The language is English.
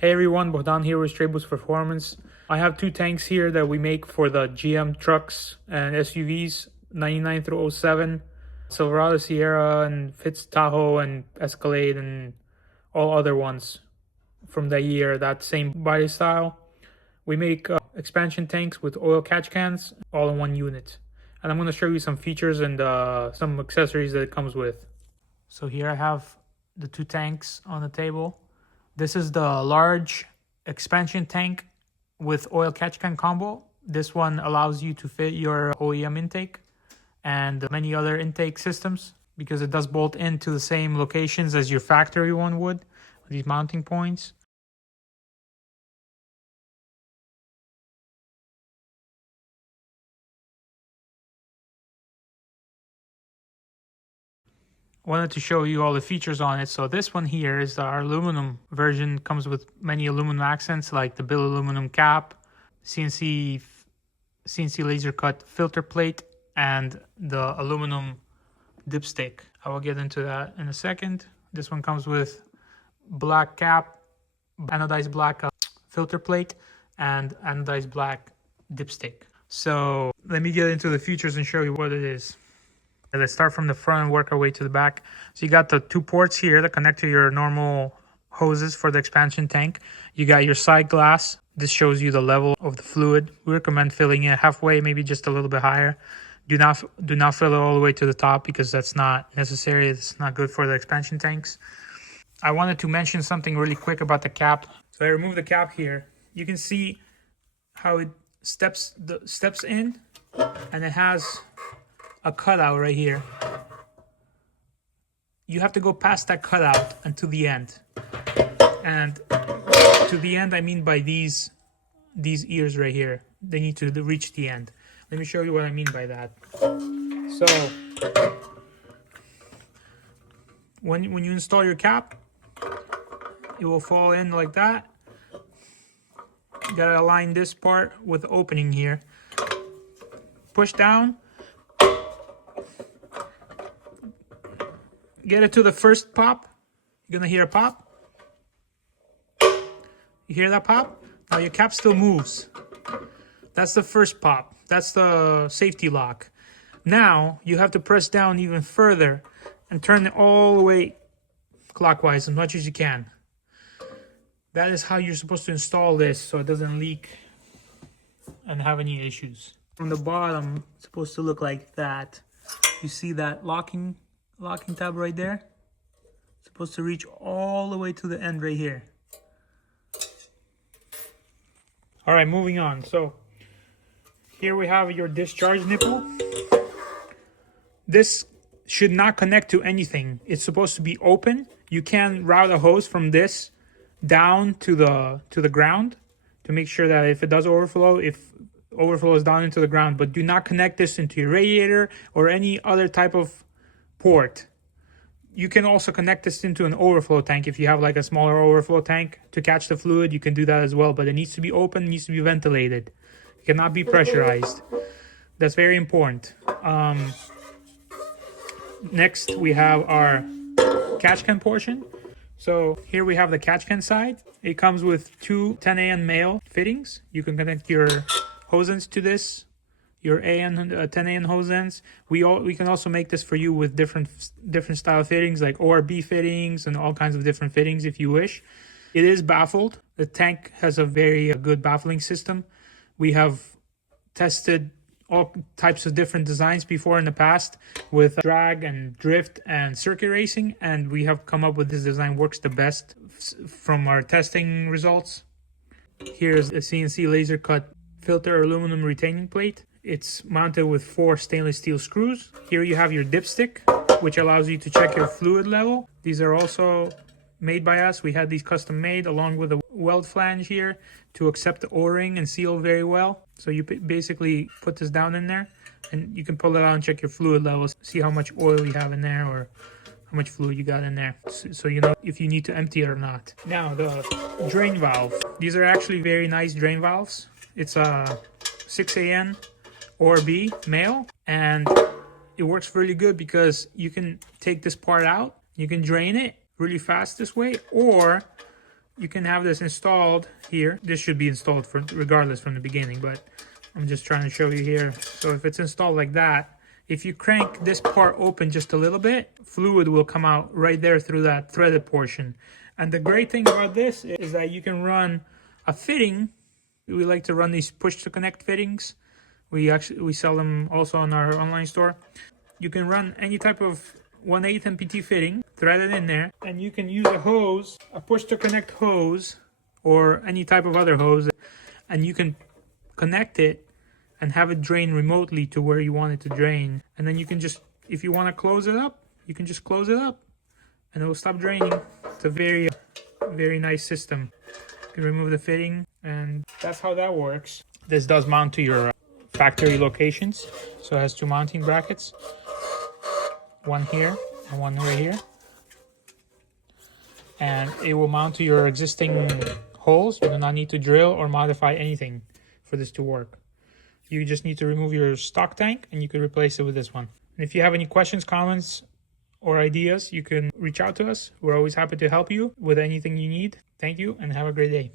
Hey everyone, Bogdan here with Straightboost Performance. I have two tanks here that we make for the GM trucks and SUVs, 99 through 07, Silverado, Sierra, and Fitz Tahoe, and Escalade, and all other ones from that year, that same body style. We make expansion tanks with oil catch cans, all in one unit. And I'm going to show you some features and some accessories that it comes with. So here I have the two tanks on the table. This is the large expansion tank with oil catch can combo. This one allows you to fit your OEM intake and many other intake systems because it does bolt into the same locations as your factory one would, these mounting points. Wanted to show you all the features on it. So this one here is our aluminum version, comes with many aluminum accents like the bill aluminum cap, CNC laser cut filter plate, and the aluminum dipstick. I will get into that in a second. This one comes with black cap, anodized black filter plate, and anodized black dipstick. So let me get into the features and show you what it is. Let's start from the front and work our way to the back. So you got the two ports here that connect to your normal hoses for the expansion tank. You got your side glass. This shows you the level of the fluid. We recommend filling it halfway, maybe just a little bit higher. Do not fill it all the way to the top because that's not necessary. It's not good for the expansion tanks. I wanted to mention something really quick about the cap. So I remove the cap here. You can see how it steps in, and it has a cutout right here. You have to go past that cutout and to the end. And to the end, I mean by these ears right here. They need to reach the end. Let me show you what I mean by that. So when you install your cap, it will fall in like that. You gotta align this part with the opening here. Push down. Get it to the first pop. You're gonna hear a pop. You hear that pop? Now your cap still moves. That's the first pop. That's the safety lock. Now you have to press down even further and turn it all the way clockwise as much as you can. That is how you're supposed to install this so it doesn't leak and have any issues. From the bottom, it's supposed to look like that. You see that locking tab right there? It's supposed to reach all the way to the end right here. All right, moving on. So here we have your discharge nipple. This should not connect to anything. It's supposed to be open. You can route a hose from this down to the ground to make sure that if it does overflow, overflows down into the ground, but do not connect this into your radiator or any other type of port. You can also connect this into an overflow tank. If you have like a smaller overflow tank to catch the fluid, you can do that as well, but it needs to be open, it needs to be ventilated. It cannot be pressurized. That's very important. Next, we have our catch can portion. So here we have the catch can side. It comes with two 10AN male fittings. You can connect your hose ends to this, your 10AN hose ends. We can also make this for you with different style fittings like ORB fittings and all kinds of different fittings if you wish. It is baffled. The tank has a very good baffling system. We have tested all types of different designs before in the past with drag and drift and circuit racing, and we have come up with this design works the best from our testing results. Here's a CNC laser cut filter aluminum retaining plate. It's mounted with 4 stainless steel screws. Here you have your dipstick, which allows you to check your fluid level. These are also made by us. We had these custom made along with a weld flange here to accept the O-ring and seal very well. So you basically put this down in there and you can pull it out and check your fluid levels, see how much oil you have in there or how much fluid you got in there, so you know if you need to empty it or not. Now the drain valve. These are actually very nice drain valves. It's a 6AN ORB male, and it works really good because you can take this part out, you can drain it really fast this way, or You can have this installed here. This should be installed regardless from the beginning, but I'm just trying to show you here. So if it's installed like that, if you crank this part open just a little bit, fluid will come out right there through that threaded portion. And the great thing about this is that you can run a fitting. We like to run these push to connect fittings. We sell them also on our online store. You can run any type of 1/8 MPT fitting threaded in there, and you can use a hose, a push to connect hose, or any type of other hose, and you can connect it and have it drain remotely to where you want it to drain. And then you can just, if you want to close it up, you can just close it up and it will stop draining. It's a very, very nice system. You can remove the fitting, and that's how that works. This does mount to your factory locations. So it has 2 mounting brackets, one here and one right here. And it will mount to your existing holes. You do not need to drill or modify anything for this to work. You just need to remove your stock tank and you can replace it with this one. And if you have any questions, comments, or ideas, you can reach out to us. We're always happy to help you with anything you need. Thank you and have a great day.